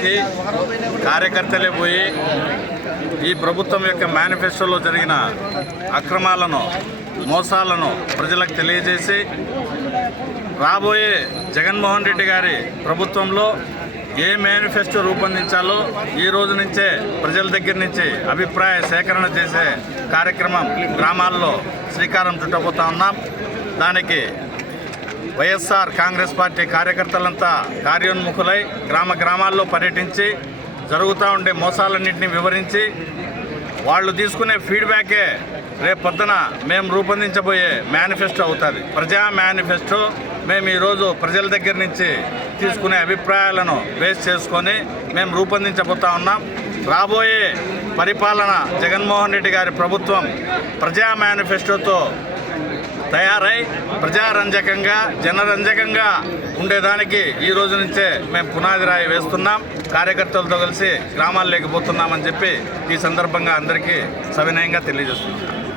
వ్యక్తి కార్యకర్తలే పోయి ఈ ప్రభుత్వం యొక్క మేనిఫెస్టోలో జరిగిన అక్రమాలను మోసాలను ప్రజలకు తెలియజేసి రాబోయే జగన్మోహన్ రెడ్డి గారి ప్రభుత్వంలో ఏ మేనిఫెస్టో రూపొందించాలో ఈ రోజు నుంచే ప్రజల దగ్గర నుంచి అభిప్రాయ సేకరణ చేసే కార్యక్రమం గ్రామాల్లో శ్రీకారం చుట్టబోతా ఉన్నాం. దానికి Y S R Congress party కార్యకర్తలంతా కార్యోన్ముఖులై గ్రామ గ్రామాల్లో పర్యటించి జరుగుతూ ఉండే మోసాలన్నింటినీ వివరించి వాళ్ళు తీసుకునే ఫీడ్బ్యాకే రేపు పొద్దున మేము రూపొందించబోయే మేనిఫెస్టో అవుతుంది. ప్రజా మేనిఫెస్టో మేము ఈరోజు ప్రజల దగ్గర నుంచి తీసుకునే అభిప్రాయాలను బేస్ చేసుకొని మేము రూపొందించబోతా ఉన్నాం. రాబోయే పరిపాలన జగన్మోహన్ రెడ్డి గారి ప్రభుత్వం ప్రజా మేనిఫెస్టోతో తయారై ప్రజారంజకంగా జనరంజకంగా ఉండేదానికి ఈ రోజు నుంచే మేము పునాది రాయి వేస్తున్నాం. కార్యకర్తలతో కలిసి గ్రామాలు లేకపోతున్నామని చెప్పి ఈ సందర్భంగా అందరికీ సవినయంగా తెలియజేస్తున్నాం.